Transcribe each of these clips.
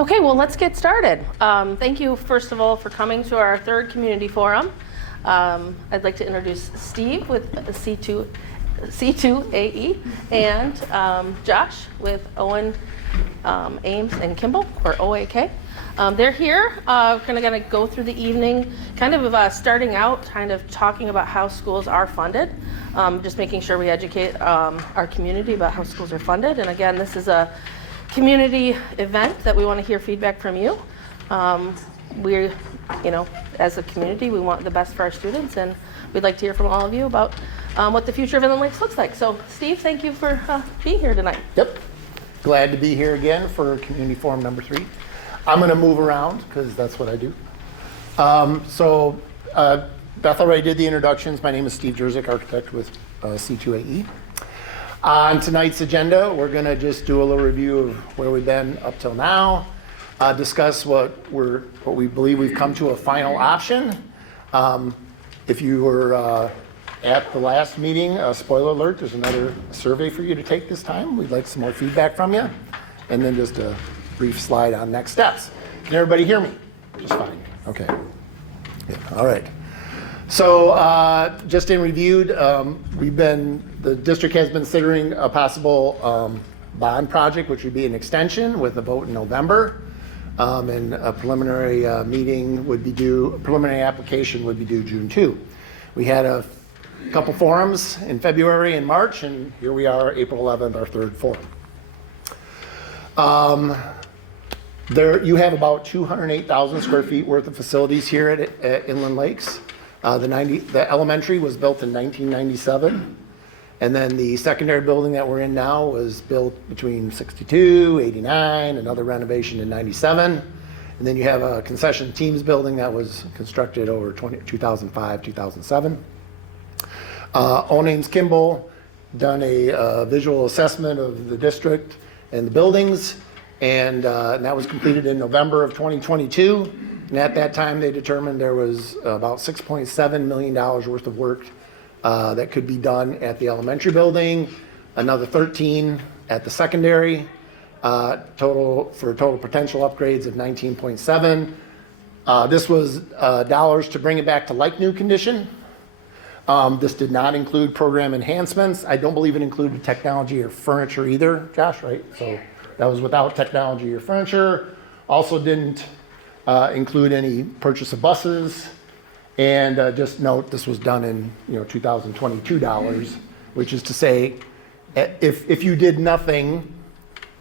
Okay, well, let's get started. Thank you, first of all, for coming to our third community forum. I'd like to introduce Steve with C2AE and Josh with Owen, Ames, and Kimball, or OAK. They're here. We're going to go through the evening, kind of starting out, kind of talking about how schools are funded, just making sure we educate our community about how schools are funded. And again, this is a community event that we want to hear feedback from you. We, as a community, we want the best for our students, and we'd like to hear from all of you about what the future of Inland Lakes looks like. So, Steve, thank you for being here tonight. Yep. Glad to be here again for Community Forum number 3. I'm going to move around because that's what I do. Beth already did the introductions. My name is Steve Jerzyk, architect with C2AE. On tonight's agenda, we're going to just do a little review of where we've been up till now, discuss what we believe we've come to a final option. If you were at the last meeting, spoiler alert, there's another survey for you to take this time. We'd like some more feedback from you. And then just a brief slide on next steps. Can everybody hear me? Just fine. Okay. Yeah. All right. So just in review, the district has been considering a possible bond project, which would be an extension with a vote in November. And a preliminary preliminary application would be due June 2. We had a couple forums in February and March, and here we are, April 11th, our third forum. You have about 208,000 square feet worth of facilities here at Inland Lakes. The elementary was built in 1997, and then the secondary building that we're in now was built between 62, 89, another renovation in 97, and then you have a concession teams building that was constructed over 2005, 2007. Ames Kimball done a visual assessment of the district and the buildings, and that was completed in November of 2022. And at that time, they determined there was about $6.7 million worth of work that could be done at the elementary building, another 13 at the secondary, total potential upgrades of 19.7. This was dollars to bring it back to like new condition. This did not include program enhancements. I don't believe it included technology or furniture either, Josh, right? So that was without technology or furniture. Also didn't include any purchase of buses. And just note, this was done in 2022 dollars, which is to say, if you did nothing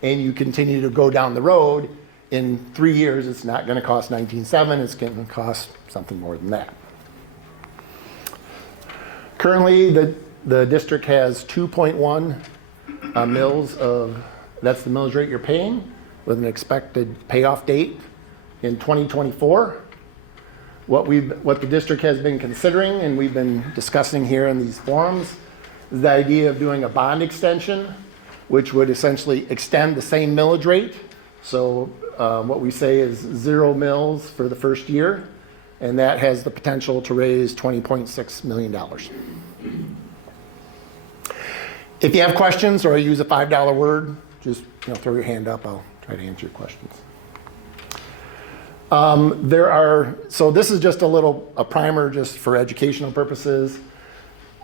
and you continue to go down the road, in 3 years, it's not going to cost 19.7. It's going to cost something more than that. Currently, the district has 2.1 mils of, that's the millage rate you're paying, with an expected payoff date in 2024. What the district has been considering, and we've been discussing here in these forums, is the idea of doing a bond extension, which would essentially extend the same millage rate. So what we say is 0 mils for the first year, and that has the potential to raise $20.6 million. If you have questions or use a $5 word, just throw your hand up. I'll try to answer your questions. So this is just a primer just for educational purposes.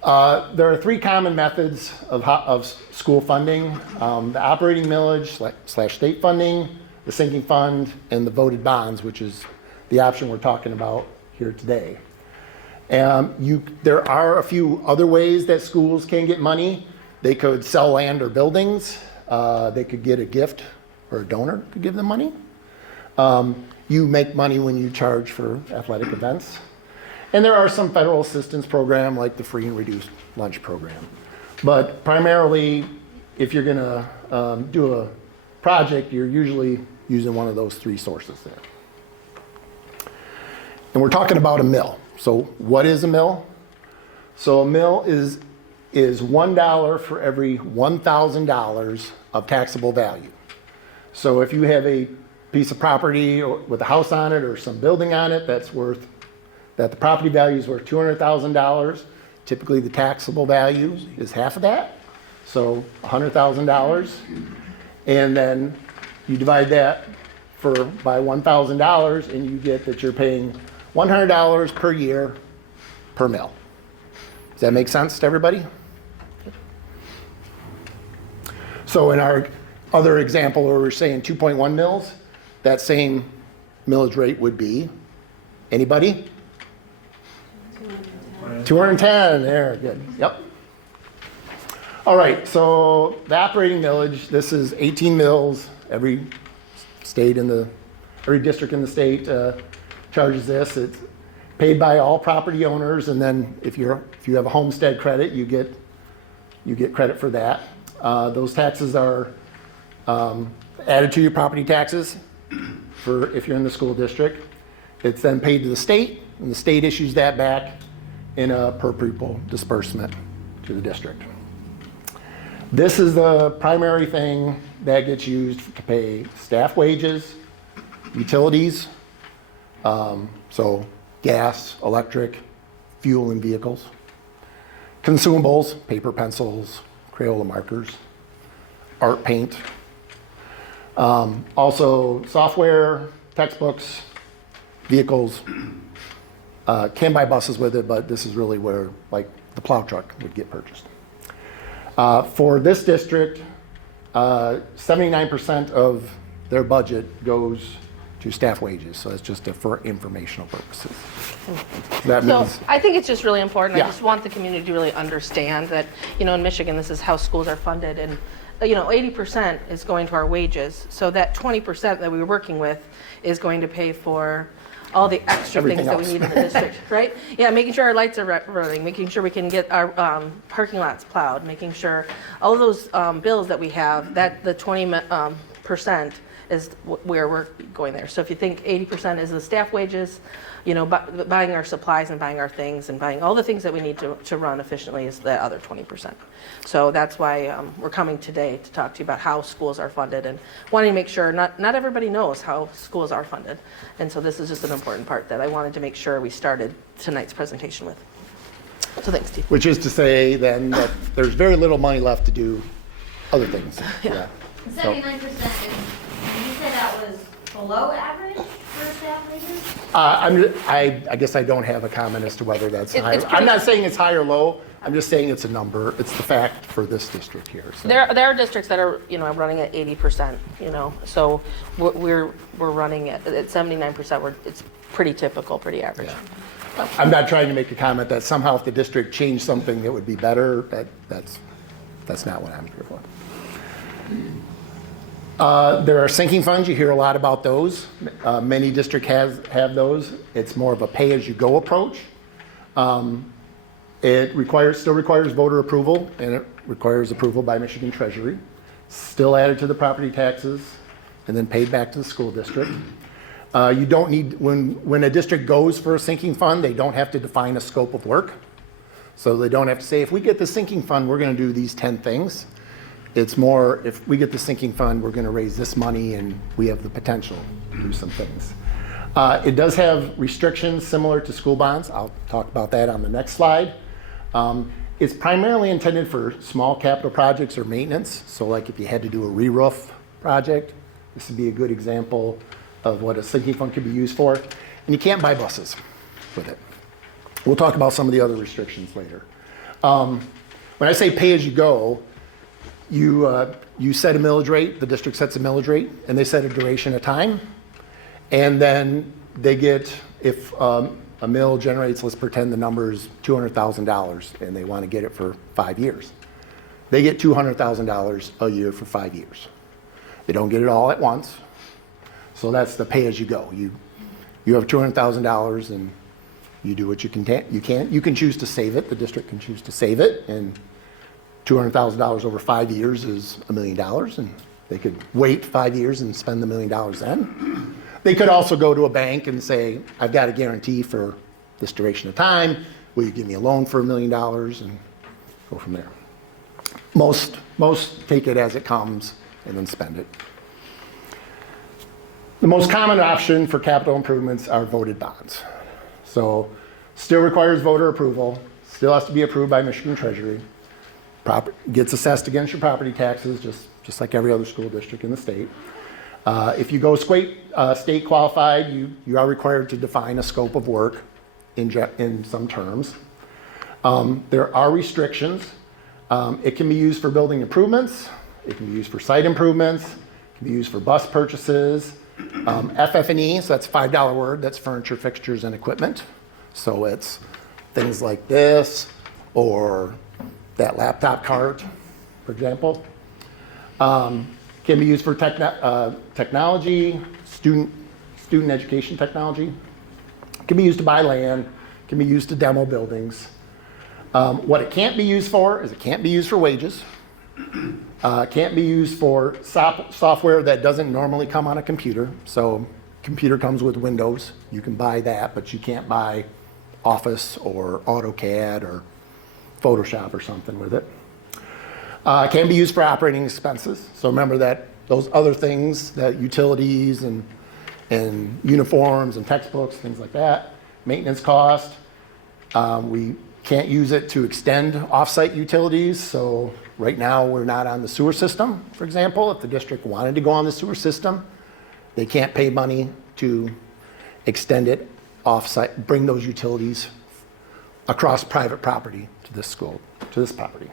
There are 3 common methods of school funding: the operating millage / state funding, the sinking fund, and the voted bonds, which is the option we're talking about here today. There are a few other ways that schools can get money. They could sell land or buildings. They could get a gift, or a donor could give them money. You make money when you charge for athletic events. And there are some federal assistance programs like the free and reduced lunch program. But primarily, if you're going to do a project, you're usually using one of those 3 sources there. And we're talking about a mill. So what is a mill? So a mill is $1 for every $1,000 of taxable value. So if you have a piece of property with a house on it or some building on it that the property value is worth $200,000, typically the taxable value is half of that, so $100,000. And then you divide that by $1,000, and you get that you're paying $100 per year per mill. Does that make sense to everybody? So in our other example where we're saying 2.1 mils, that same millage rate would be, anybody? 210, there, good, yep. All right, so the operating millage, this is 18 mills. Every district in the state charges this. It's paid by all property owners, and then if you have a homestead credit, you get credit for that. Those taxes are added to your property taxes for if you're in the school district. It's then paid to the state, and the state issues that back in a per pupil disbursement to the district. This is the primary thing that gets used to pay staff wages, utilities, so gas, electric, fuel and vehicles, consumables, paper, pencils, Crayola markers, art paint, also software, textbooks, vehicles, can buy buses with it, but this is really where like the plow truck would get purchased. For this district, 79% of their budget goes to staff wages, so it's just for informational purposes. That So means, I think it's just really important. Yeah. I just want the community to really understand that, in Michigan, this is how schools are funded, and 80% is going to our wages. So that 20% that we were working with is going to pay for all the extra Everything things that we else. need in the district, right? Yeah, making sure our lights are running, making sure we can get our parking lots plowed, making sure all of those bills that we have, that the 20% is where we're going there. So if you think 80% is the staff wages, buying our supplies and buying our things and buying all the things that we need to run efficiently is the other 20%. So that's why we're coming today to talk to you about how schools are funded and wanting to make sure not everybody knows how schools are funded. And so this is just an important part that I wanted to make sure we started tonight's presentation with. So thanks, Steve. which is to say then that there's very little money left to do other things. Yeah. 79%, you said that was below average for staff wages? I guess I don't have a comment as to whether that's high. it's I'm pretty- not saying it's high or low. I'm just saying it's a number. It's the fact for this district here. So. There are districts that are, running at 80%, so we're running at 79%. It's pretty typical, pretty average. Yeah. I'm not trying to make a comment that somehow if the district changed something that would be better. That's not what I'm here for. There are sinking funds. You hear a lot about those. Many districts have those. It's more of a pay-as-you-go approach. It still requires voter approval, and it requires approval by Michigan Treasury. Still added to the property taxes, and then paid back to the school district. You don't need, when a district goes for a sinking fund, they don't have to define a scope of work. So they don't have to say, if we get the sinking fund, we're going to do these 10 things. It's more, if we get the sinking fund, we're going to raise this money, and we have the potential to do some things. It does have restrictions similar to school bonds. I'll talk about that on the next slide. It's primarily intended for small capital projects or maintenance. So like if you had to do a re-roof project, this would be a good example of what a sinking fund could be used for. And you can't buy buses with it. We'll talk about some of the other restrictions later. When I say pay as you go, you set a millage rate, the district sets a millage rate, and they set a duration of time. And then they get, if a mill generates, let's pretend the number is $200,000 and they want to get it for 5 years. They get $200,000 a year for 5 years. They don't get it all at once. So that's the pay as you go. You have $200,000 and you do what you can. You can choose to save it. The district can choose to save it, and $200,000 over 5 years is $1 million, and they could wait 5 years and spend the $1 million then. They could also go to a bank and say, I've got a guarantee for this duration of time. Will you give me a loan for $1 million, and go from there. Most take it as it comes and then spend it. The most common option for capital improvements are voted bonds. So still requires voter approval, still has to be approved by Michigan Treasury. Gets assessed against your property taxes, just like every other school district in the state. If you go state qualified, you are required to define a scope of work in some terms. There are restrictions. It can be used for building improvements. It can be used for site improvements. It can be used for bus purchases. FF&E, so that's a $5 word, that's furniture, fixtures, and equipment. So it's things like this or that laptop cart, for example. Can be used for technology, student education technology. Can be used to buy land. Can be used to demo buildings. What it can't be used for is it can't be used for wages. Can't be used for software that doesn't normally come on a computer. So computer comes with Windows. You can buy that, but you can't buy Office or AutoCAD or Photoshop or something with it. Can be used for operating expenses. So remember that those other things, that utilities and uniforms and textbooks, things like that. Maintenance cost. We can't use it to extend off-site utilities. So right now we're not on the sewer system, for example. If the district wanted to go on the sewer system, they can't pay money to extend it off-site, bring those utilities across private property to this school, to this property.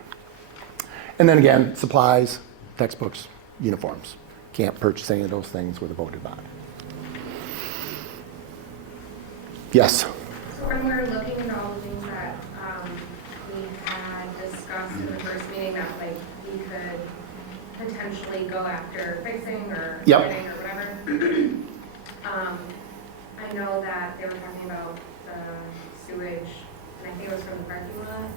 And then again, supplies, textbooks, uniforms. Can't purchase any of those things with a voted bond. Yes? So when we're looking at all the things that we had discussed in the first meeting that like we could potentially go after fixing or Yep. getting or whatever, I know that they were talking about the sewage, and I think it was from the parking lot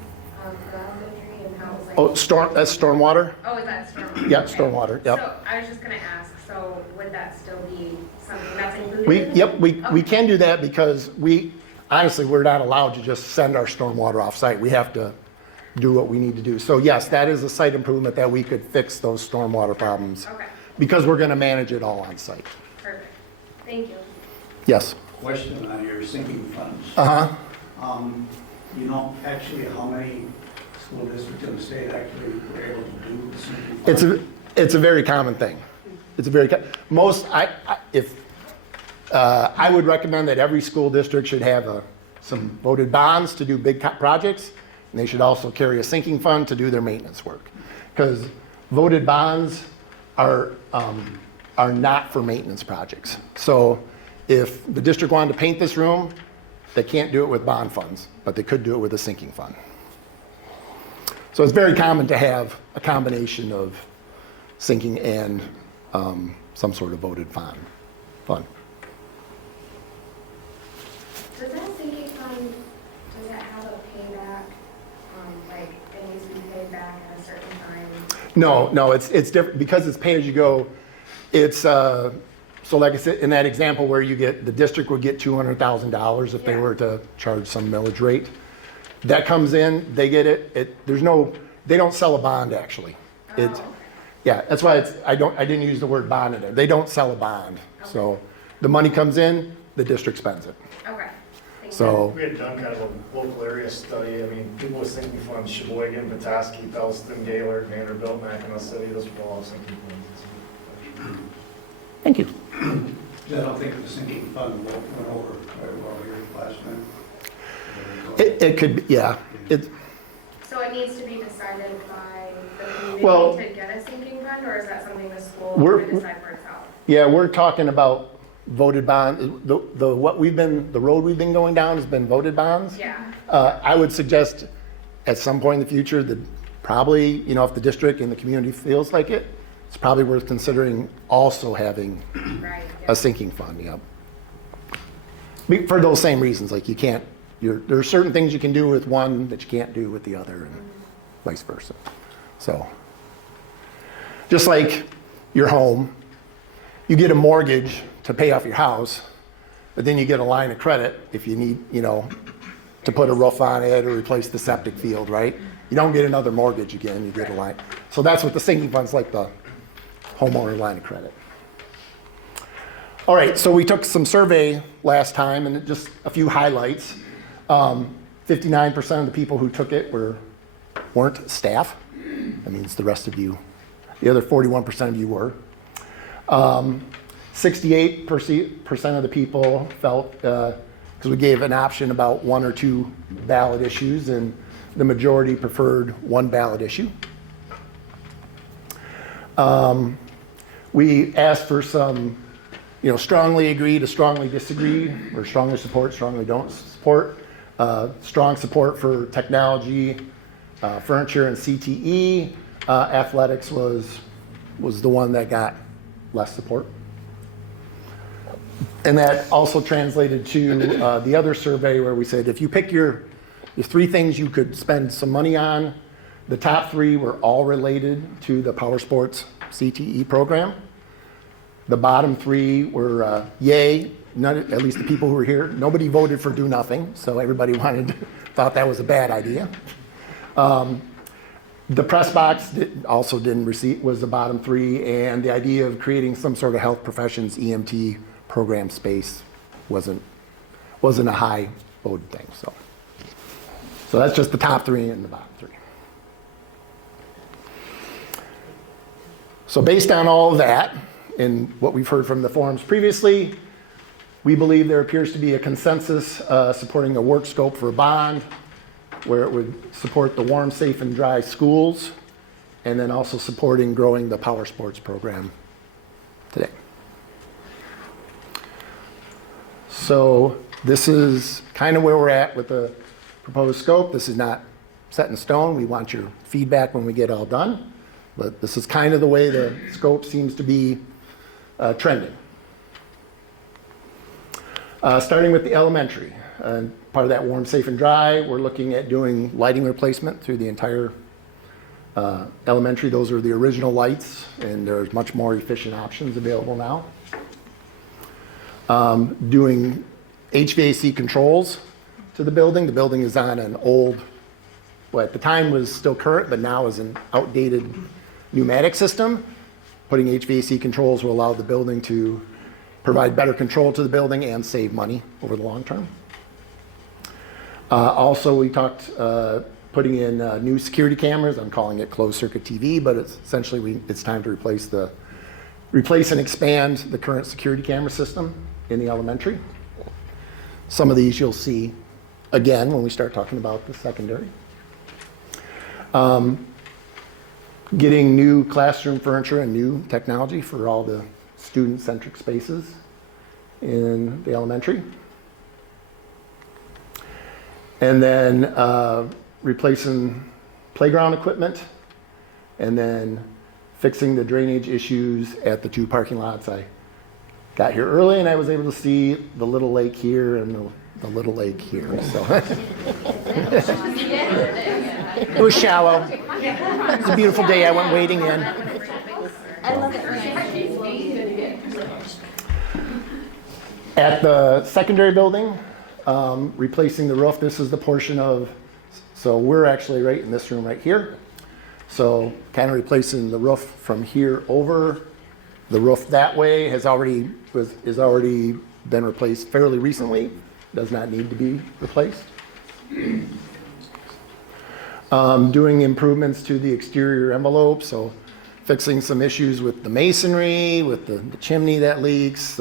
of the elementary and how it was like. Oh, that's stormwater? Oh, is that stormwater? Yeah, Okay. stormwater, yep. So I was just gonna ask, so would that still be something that's included? We can do that because honestly, we're not allowed to just send our stormwater off-site. We have to do what we need to do. So yes, that is a site improvement that we could fix those stormwater problems. Okay, Because we're gonna manage it all on site. perfect. Thank you. Yes? Question on your sinking funds. Uh-huh. You know actually how many school districts in the state actually were able to do the sinking fund? It's a very common thing. It's a very, I would recommend that every school district should have some voted bonds to do big projects, and they should also carry a sinking fund to do their maintenance work. Because voted bonds are not for maintenance projects. So if the district wanted to paint this room, they can't do it with bond funds, but they could do it with a sinking fund. So it's very common to have a combination of sinking and some sort of voted fund. Does that sinking fund, does it have a payback? Like, it needs to be paid back at a certain time? No, it's different because it's pay as you go. It's so like I said in that example where the district would get $200,000 if they Yeah. were to charge some millage rate. That comes in, they get it. They don't sell a bond actually. Oh, Yeah, that's why I didn't use the word bond in there. They don't sell a bond. So the money comes in, the district spends it. okay. Thank you. So, We had done kind of a local area study. I mean, people with sinking funds, Sheboygan, Petoskey, Bellston, Gaylord, Vanderbilt, Mackinac City, those were all sinking funds. thank you. I don't think the sinking fund went over very well here last time. It could be, yeah. So it needs to be decided by the Well- community to get a sinking fund, or is that something the school We're- can decide for itself? Yeah, we're talking about voted bond, the road we've been going down has been voted bonds. Yeah, I would suggest at some point in the future that probably, if the district and the community feels like it, it's probably worth considering also having right. a sinking fund, yep. For those same reasons, like there are certain things you can do with one that you can't do with the other and vice versa. So, just like your home, you get a mortgage to pay off your house, but then you get a line of credit if you need, to put a roof on it or replace the septic field, right? You don't get another mortgage again, you get a line. So that's what the sinking fund's like, the homeowner line of credit. All right, so we took some survey last time and just a few highlights. 59% of the people who took it weren't staff. That means the rest of you, the other 41% of you were. 68% of the people felt, because we gave an option about 1 or 2 ballot issues, and the majority preferred 1 ballot issue. We asked for some, strongly agree to strongly disagree, or strongly support, strongly don't support. Strong support for technology, furniture, and CTE. Athletics was the one that got less support. And that also translated to the other survey where we said, if you pick your 3 things you could spend some money on, the top 3 were all related to the Power Sports CTE program. The bottom 3 were yay, at least the people who were here. Nobody voted for do nothing, so everybody thought that was a bad idea. The press box also didn't receive, was the bottom 3, and the idea of creating some sort of health professions EMT program space wasn't a high voted thing. So that's just the top 3 and the bottom 3. So based on all of that and what we've heard from the forums previously, we believe there appears to be a consensus supporting a work scope for a bond where it would support the warm, safe, and dry schools, and then also supporting growing the power sports program today. So this is kind of where we're at with the proposed scope. This is not set in stone. We want your feedback when we get all done. But this is kind of the way the scope seems to be trending. Starting with the elementary. Part of that warm, safe, and dry, we're looking at doing lighting replacement through the entire elementary. Those are the original lights, and there's much more efficient options available now. Doing HVAC controls to the building. The building is on an old, well, at the time was still current, but now is an outdated pneumatic system. Putting HVAC controls will allow the building to provide better control to the building and save money over the long term. Also, we talked putting in new security cameras. I'm calling it closed circuit TV, but it's essentially it's time to replace and expand the current security camera system in the elementary. Some of these you'll see again when we start talking about the secondary. Getting new classroom furniture and new technology for all the student-centric spaces in the elementary. And then replacing playground equipment, and then fixing the drainage issues at the 2 parking lots. I got here early and I was able to see the little lake here and the little lake here. So it was shallow. It was a beautiful day. I went wading in. I love it. At the secondary building, replacing the roof. This is the portion of, so we're actually right in this room right here. So kind of replacing the roof from here over. The roof that way is already been replaced fairly recently. Does not need to be replaced. Doing improvements to the exterior envelope, so fixing some issues with the masonry, with the chimney that leaks,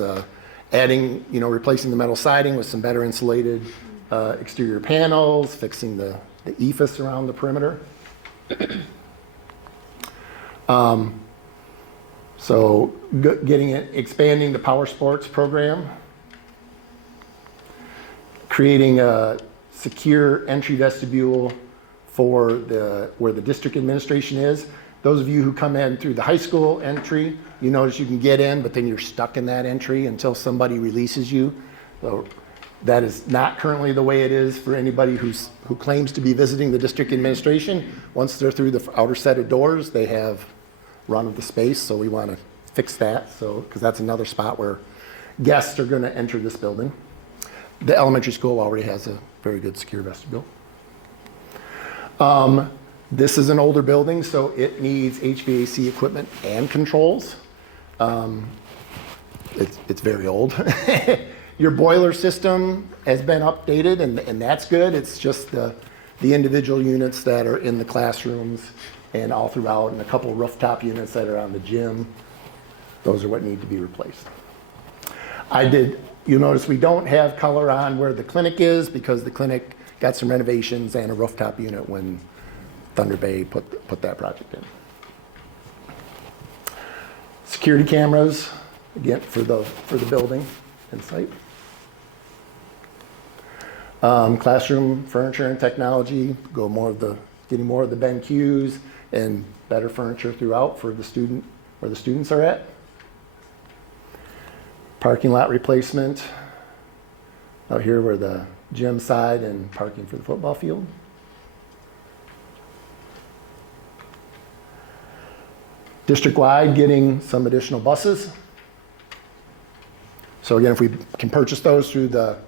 adding, replacing the metal siding with some better insulated exterior panels, fixing the ephes around the perimeter. So expanding the power sports program, creating a secure entry vestibule for where the district administration is. Those of you who come in through the high school entry, you notice you can get in, but then you're stuck in that entry until somebody releases you. So that is not currently the way it is for anybody who claims to be visiting the district administration. Once they're through the outer set of doors, they have run of the space, so we want to fix that, because that's another spot where guests are going to enter this building. The elementary school already has a very good secure vestibule. This is an older building, so it needs HVAC equipment and controls. It's very old. Your boiler system has been updated, and that's good. It's just the individual units that are in the classrooms and all throughout, and a couple rooftop units that are on the gym. Those are what need to be replaced. You'll notice we don't have color on where the clinic is because the clinic got some renovations and a rooftop unit when Thunder Bay put that project in. Security cameras, again, for the building and site. Classroom furniture and technology, getting more of the BenQs and better furniture throughout for the student, where the students are at. Parking lot replacement out here where the gym side and parking for the football field. District-wide, getting some additional buses. So again, if we can purchase those through a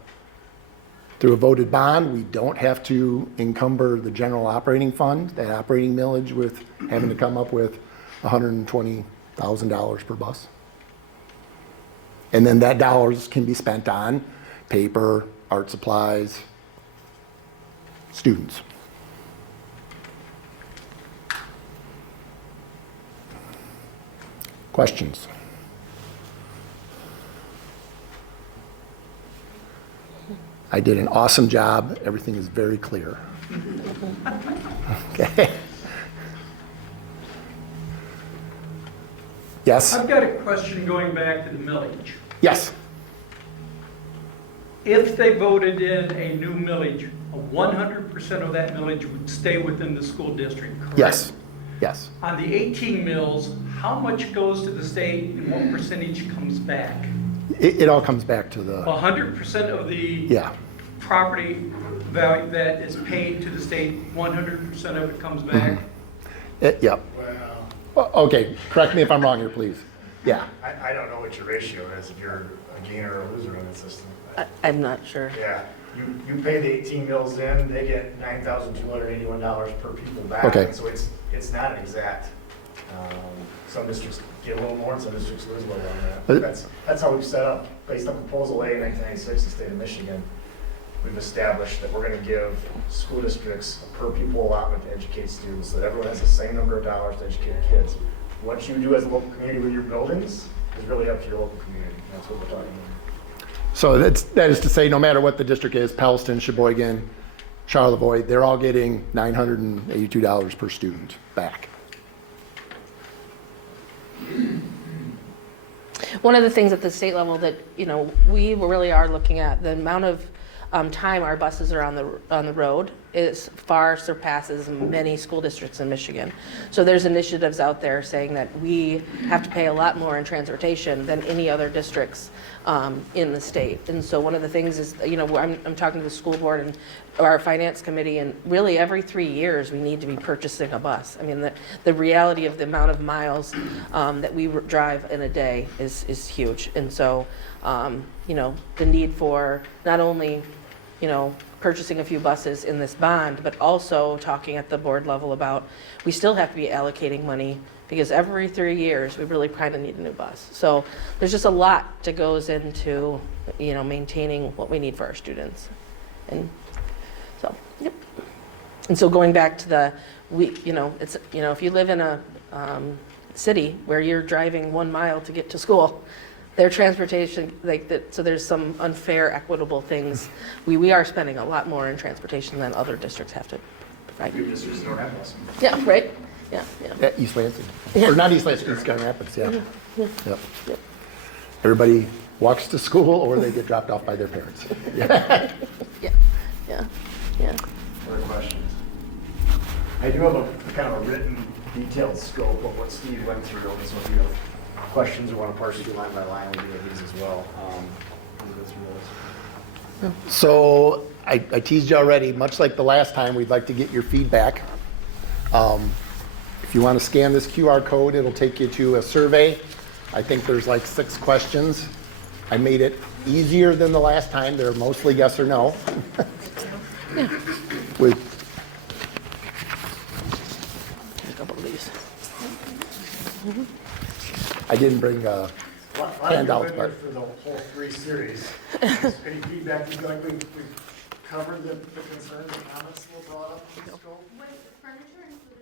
voted bond, we don't have to encumber the general operating fund, that operating millage, with having to come up with $120,000 per bus. And then that dollars can be spent on paper, art supplies, students. Questions? I did an awesome job. Everything is very clear. Okay. Yes? I've got a question going back to the millage. Yes. If they voted in a new millage, 100% of that millage would stay within the school district, correct? Yes. Yes. On the 18 mills, how much goes to the state and what percentage comes back? It all comes back to the, 100% of the yeah. property value that is paid to the state, 100% of it comes back? Yep. Okay, correct me if I'm wrong here, please. Yeah. I don't know what your ratio is, if you're a gainer or a loser in the system. I'm not sure. Yeah, you pay the 18 mills in, they get $9,281 per pupil back. Okay. So it's not an exact. Some districts get a little more and some districts lose a little on But- that. That's how we've set up, based on Proposal A in 1996, the state of Michigan. We've established that we're going to give school districts a per pupil allotment to educate students, so that everyone has the same number of dollars to educate kids. What you do as a local community with your buildings is really up to your local community. That's what we're talking about. So that is to say, no matter what the district is, Pellston, Sheboygan, Charlevoix, they're all getting $982 per student back. One of the things at the state level that, we really are looking at, the amount of time our buses are on the road is far surpasses many school districts in Michigan. So there's initiatives out there saying that we have to pay a lot more in transportation than any other districts in the state. And so one of the things is, I'm talking to the school board and our finance committee, and really every 3 years we need to be purchasing a bus. I mean, the reality of the amount of miles that we drive in a day is huge. And so, the need for not only, purchasing a few buses in this bond, but also talking at the board level about, we still have to be allocating money because every 3 years we really kind of need a new bus. So there's just a lot that goes into, maintaining what we need for our students. And so, yep. And so going back to it's, if you live in a city where you're driving 1 mile to get to school, their transportation, so there's some unfair, equitable things. We are spending a lot more in transportation than other districts have to provide. Your districts don't have buses. Yeah, right? Yeah. At East Lansing. Yeah. Or not East Lansing, East Grand Rapids, yeah. Yeah. Yep. Everybody walks to school or they get dropped off by their parents. Yeah. Yeah. Other questions? I do have a kind of a written, detailed scope of what Steve went through, so if you have questions or want to parse through line by line, we do have these as well. We'll go through those. So I teased you already, much like the last time, we'd like to get your feedback. If you want to scan this QR code, it'll take you to a survey. I think there's like 6 questions. I made it easier than the last time. They're mostly yes or no. With A couple of these. I didn't bring handouts, But but for the whole 3 series, any feedback you feel like we've covered the concerns and comments that were brought up in the scope? Was furniture included